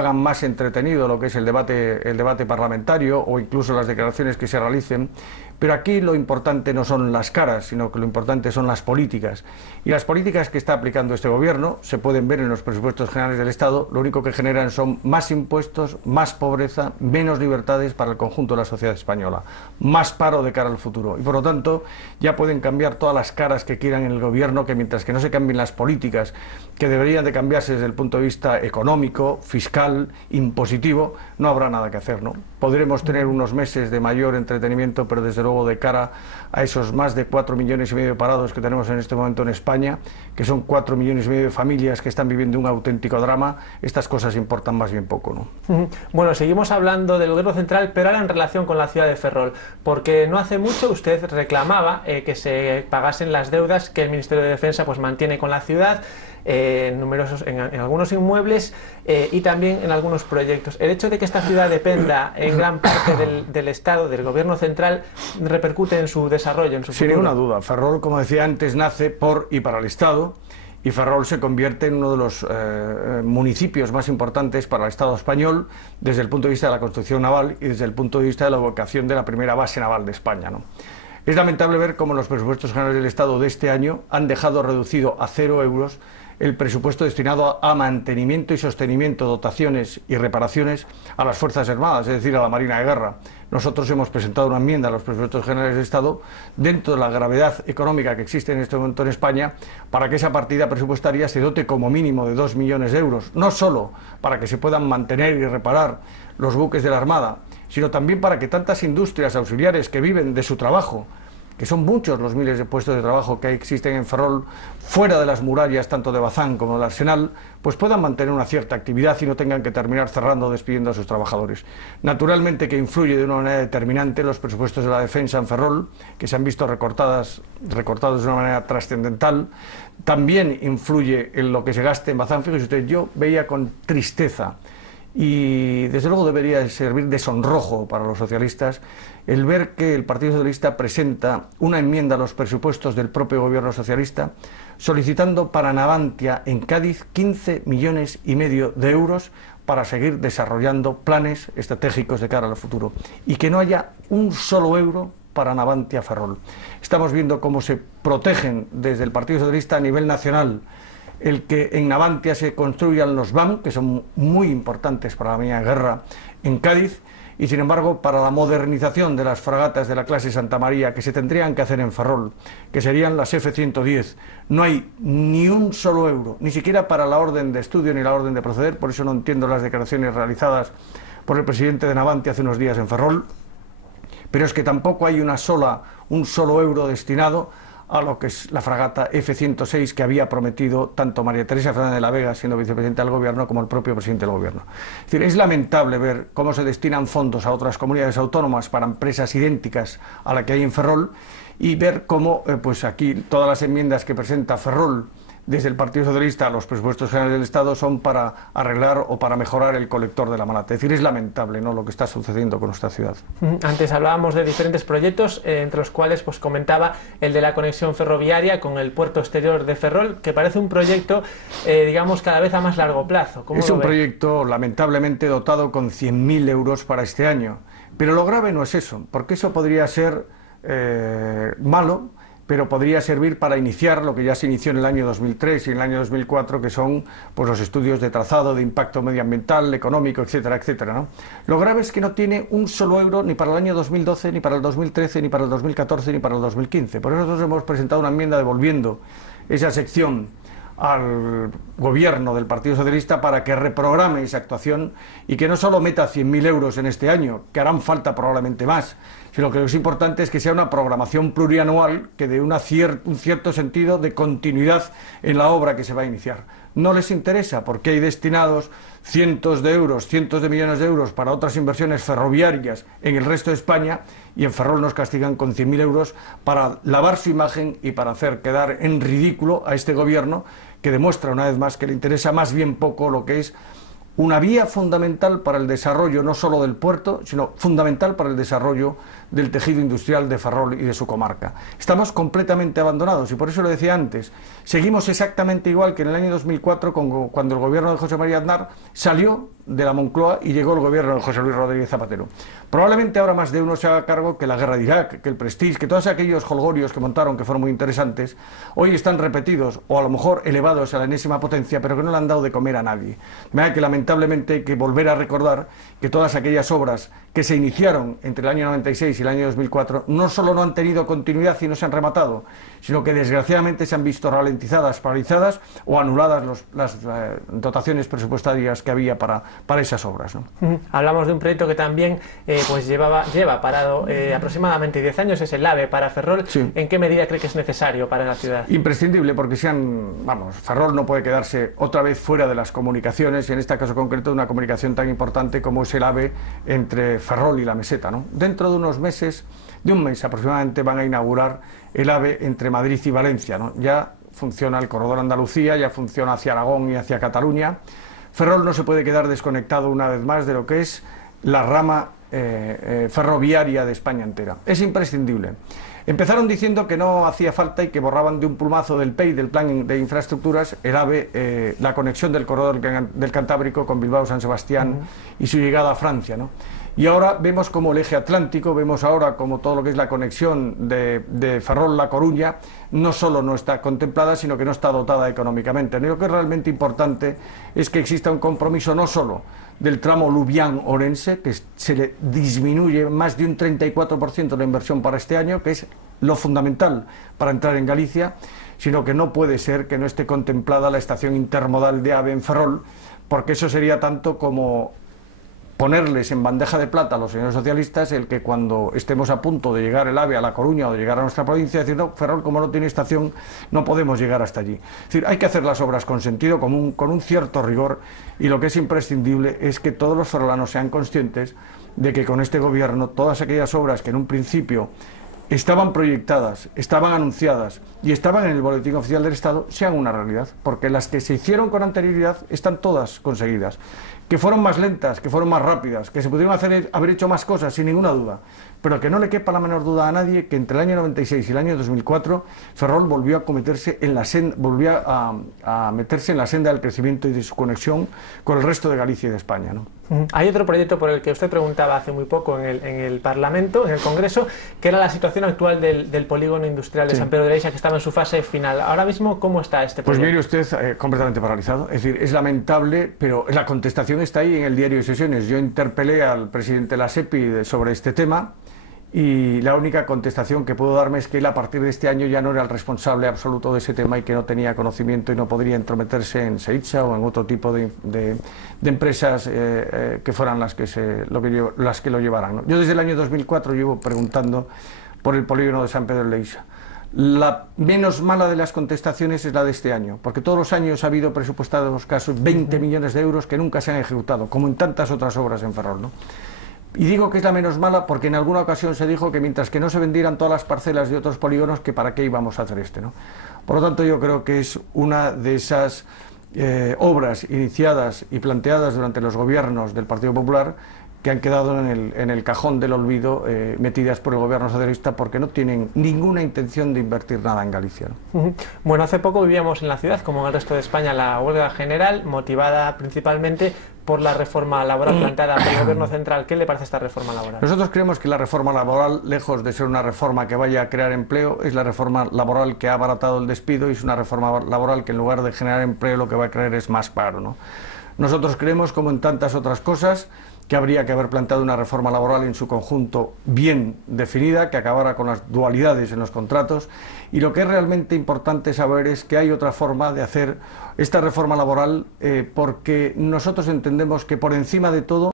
hagan más entretenido lo que es el debate parlamentario o incluso las declaraciones que se realicen, pero aquí lo importante no son las caras, sino que lo importante son las políticas. Y las políticas que está aplicando este gobierno se pueden ver en los presupuestos generales del Estado, lo único que generan son más impuestos, más pobreza, menos libertades para el conjunto de la sociedad española, más paro de cara al futuro. Y por lo tanto ya pueden cambiar todas las caras que quieran en el gobierno, que mientras que no se cambien las políticas que deberían de cambiarse desde el punto de vista económico, fiscal, impositivo, no habrá nada que hacer, ¿no? Podremos tener unos meses de mayor entretenimiento, pero desde luego de cara a esos más de 4,5 millones de parados que tenemos en este momento en España, que son 4,5 millones de familias que están viviendo un auténtico drama, estas cosas importan más bien poco, ¿no? Bueno, seguimos hablando del gobierno central, pero ahora en relación con la ciudad de Ferrol, porque no hace mucho usted reclamaba que se pagasen las deudas que el Ministerio de Defensa pues mantiene con la ciudad, en algunos inmuebles y también en algunos proyectos. El hecho de que esta ciudad dependa en gran parte del Estado, del gobierno central, repercute en su desarrollo, en su futuro. Sin ninguna duda. Ferrol, como decía antes, nace por y para el Estado, y Ferrol se convierte en uno de los municipios más importantes para el Estado español desde el punto de vista de la construcción naval y desde el punto de vista de la vocación de la primera base naval de España, ¿no? Es lamentable ver cómo los presupuestos generales del Estado de este año han dejado reducido a 0 euros el presupuesto destinado a mantenimiento y sostenimiento, dotaciones y reparaciones a las Fuerzas Armadas, es decir, a la Marina de Guerra. Nosotros hemos presentado una enmienda a los presupuestos generales del Estado dentro de la gravedad económica que existe en este momento en España para que esa partida presupuestaria se dote como mínimo de 2 millones de euros, no solo para que se puedan mantener y reparar los buques de la Armada, sino también para que tantas industrias auxiliares que viven de su trabajo, que son muchos los miles de puestos de trabajo que existen en Ferrol, fuera de las murallas tanto de Bazán como del Arsenal, pues puedan mantener una cierta actividad y no tengan que terminar cerrando o despidiendo a sus trabajadores. Naturalmente que influye de una manera determinante los presupuestos de la defensa en Ferrol, que se han visto recortados de una manera trascendental. También influye en lo que se gaste en Bazán. Fíjese usted, yo veía con tristeza, y desde luego debería servir de sonrojo para los socialistas el ver que el Partido Socialista presenta una enmienda a los presupuestos del propio gobierno socialista solicitando para Navantia en Cádiz 15,5 millones de euros para seguir desarrollando planes estratégicos de cara al futuro y que no haya un solo euro para Navantia Ferrol. Estamos viendo cómo se protegen desde el Partido Socialista a nivel nacional el que en Navantia se construyan los BAM, que son muy importantes para la Marina de Guerra en Cádiz, y sin embargo para la modernización de las fragatas de la clase Santa María que se tendrían que hacer en Ferrol, que serían las F-110, no hay ni un solo euro, ni siquiera para la orden de estudio ni la orden de proceder. Por eso no entiendo las declaraciones realizadas por el presidente de Navantia hace unos días en Ferrol, pero es que tampoco hay un solo euro destinado a lo que es la fragata F-106 que había prometido tanto María Teresa Fernández de la Vega, siendo vicepresidenta del gobierno, como el propio presidente del gobierno. Es decir, es lamentable ver cómo se destinan fondos a otras comunidades autónomas para empresas idénticas a la que hay en Ferrol y ver cómo pues aquí todas las enmiendas que presenta Ferrol desde el Partido Socialista a los presupuestos generales del Estado son para arreglar o para mejorar el colector de la Malata. Es decir, es lamentable, ¿no?, lo que está sucediendo con nuestra ciudad. Antes hablábamos de diferentes proyectos, entre los cuales pues comentaba el de la conexión ferroviaria con el puerto exterior de Ferrol, que parece un proyecto, digamos, cada vez a más largo plazo. Es un proyecto lamentablemente dotado con 100.000 euros para este año. Pero lo grave no es eso, porque eso podría ser malo, pero podría servir para iniciar lo que ya se inició en el año 2003 y en el año 2004, que son pues los estudios de trazado, de impacto medioambiental, económico, etcétera, etcétera, ¿no? Lo grave es que no tiene un solo euro ni para el año 2012, ni para el 2013, ni para el 2014, ni para el 2015. Por eso nosotros hemos presentado una enmienda devolviendo esa sección al gobierno del Partido Socialista para que reprograme esa actuación y que no solo meta 100.000 euros en este año, que harán falta probablemente más, sino que lo que es importante es que sea una programación plurianual que dé un cierto sentido de continuidad en la obra que se va a iniciar. No les interesa porque hay destinados cientos de euros, cientos de millones de euros para otras inversiones ferroviarias en el resto de España, y en Ferrol nos castigan con 100.000 euros para lavar su imagen y para hacer quedar en ridículo a este gobierno, que demuestra una vez más que le interesa más bien poco lo que es una vía fundamental para el desarrollo no solo del puerto, sino fundamental para el desarrollo del tejido industrial de Ferrol y de su comarca. Estamos completamente abandonados y por eso lo decía antes, seguimos exactamente igual que en el año 2004 cuando el gobierno de José María Aznar salió de la Moncloa y llegó el gobierno de José Luis Rodríguez Zapatero. Probablemente ahora más de uno se haga cargo que la guerra de Irak, que el Prestige, que todos aquellos jolgorios que montaron, que fueron muy interesantes, hoy están repetidos o a lo mejor elevados a la enésima potencia, pero que no le han dado de comer a nadie. De manera que lamentablemente hay que volver a recordar que todas aquellas obras que se iniciaron entre el año 96 y el año 2004 no solo no han tenido continuidad y no se han rematado, sino que desgraciadamente se han visto ralentizadas, paralizadas o anuladas las dotaciones presupuestarias que había para esas obras, ¿no? Hablamos de un proyecto que también pues lleva parado aproximadamente 10 años, es el AVE para Ferrol. Sí. ¿En qué medida cree que es necesario para la ciudad? Imprescindible, porque Ferrol no puede quedarse otra vez fuera de las comunicaciones, y en este caso concreto una comunicación tan importante como es el AVE entre Ferrol y la Meseta, ¿no? Dentro de unos meses, de un mes aproximadamente, van a inaugurar el AVE entre Madrid y Valencia, ¿no? Ya funciona el corredor Andalucía, ya funciona hacia Aragón y hacia Cataluña. Ferrol no se puede quedar desconectado una vez más de lo que es la rama ferroviaria de España entera. Es imprescindible. Empezaron diciendo que no hacía falta y que borraban de un plumazo del PEI, del Plan de Infraestructuras, el AVE, la conexión del corredor del Cantábrico con Bilbao, San Sebastián y su llegada a Francia, ¿no? Y ahora vemos como el eje atlántico, vemos ahora como todo lo que es la conexión de Ferrol-La Coruña no solo no está contemplada, sino que no está dotada económicamente. Lo que es realmente importante es que exista un compromiso no solo del tramo Lubián-Orense, que se le disminuye más de un 34% la inversión para este año, que es lo fundamental para entrar en Galicia, sino que no puede ser que no esté contemplada la estación intermodal de AVE en Ferrol, porque eso sería tanto como ponerles en bandeja de plata a los señores socialistas el que cuando estemos a punto de llegar el AVE a La Coruña o de llegar a nuestra provincia, decir, no, Ferrol como no tiene estación no podemos llegar hasta allí. Es decir, hay que hacer las obras con sentido común, con un cierto rigor, y lo que es imprescindible es que todos los ferrolanos sean conscientes de que con este gobierno todas aquellas obras que en un principio estaban proyectadas, estaban anunciadas y estaban en el Boletín Oficial del Estado, sean una realidad, porque las que se hicieron con anterioridad están todas conseguidas. Que fueron más lentas, que fueron más rápidas, que se pudieron haber hecho más cosas, sin ninguna duda, pero que no le quepa la menor duda a nadie que entre el año 96 y el año 2004 Ferrol volvió a meterse en la senda del crecimiento y de su conexión con el resto de Galicia y de España, ¿no? Hay otro proyecto por el que usted preguntaba hace muy poco en el Parlamento, en el Congreso, que era la situación actual del polígono industrial de San Pedro de la Isla, que estaba en su fase final. Ahora mismo, ¿cómo está este proyecto? Pues mire usted, completamente paralizado. Es decir, es lamentable, pero la contestación está ahí en el diario de sesiones. Yo interpelé al presidente de la SEPI sobre este tema, y la única contestación que puedo darme es que él a partir de este año ya no era el responsable absoluto de ese tema y que no tenía conocimiento y no podría entrometerse en SEITSA o en otro tipo de empresas que fueran las que lo llevaran, ¿no? Yo desde el año 2004 llevo preguntando por el polígono de San Pedro de la Isla. La menos mala de las contestaciones es la de este año, porque todos los años ha habido presupuestados casos 20 millones de euros que nunca se han ejecutado, como en tantas otras obras en Ferrol, ¿no? Y digo que es la menos mala porque en alguna ocasión se dijo que mientras que no se vendieran todas las parcelas de otros polígonos, que para qué íbamos a hacer este, ¿no? Por lo tanto, yo creo que es una de esas obras iniciadas y planteadas durante los gobiernos del Partido Popular que han quedado en el cajón del olvido, metidas por el gobierno socialista, porque no tienen ninguna intención de invertir nada en Galicia, ¿no? Bueno, hace poco vivíamos en la ciudad, como en el resto de España, la huelga general, motivada principalmente por la reforma laboral planteada por el gobierno central. ¿Qué le parece esta reforma laboral? Nosotros creemos que la reforma laboral, lejos de ser una reforma que vaya a crear empleo, es la reforma laboral que ha abaratado el despido, y es una reforma laboral que en lugar de generar empleo lo que va a crear es más paro, ¿no? Nosotros creemos, como en tantas otras cosas, que habría que haber planteado una reforma laboral en su conjunto bien definida, que acabara con las dualidades en los contratos, y lo que es realmente importante saber es que hay otra forma de hacer esta reforma laboral, porque nosotros entendemos que por encima de todo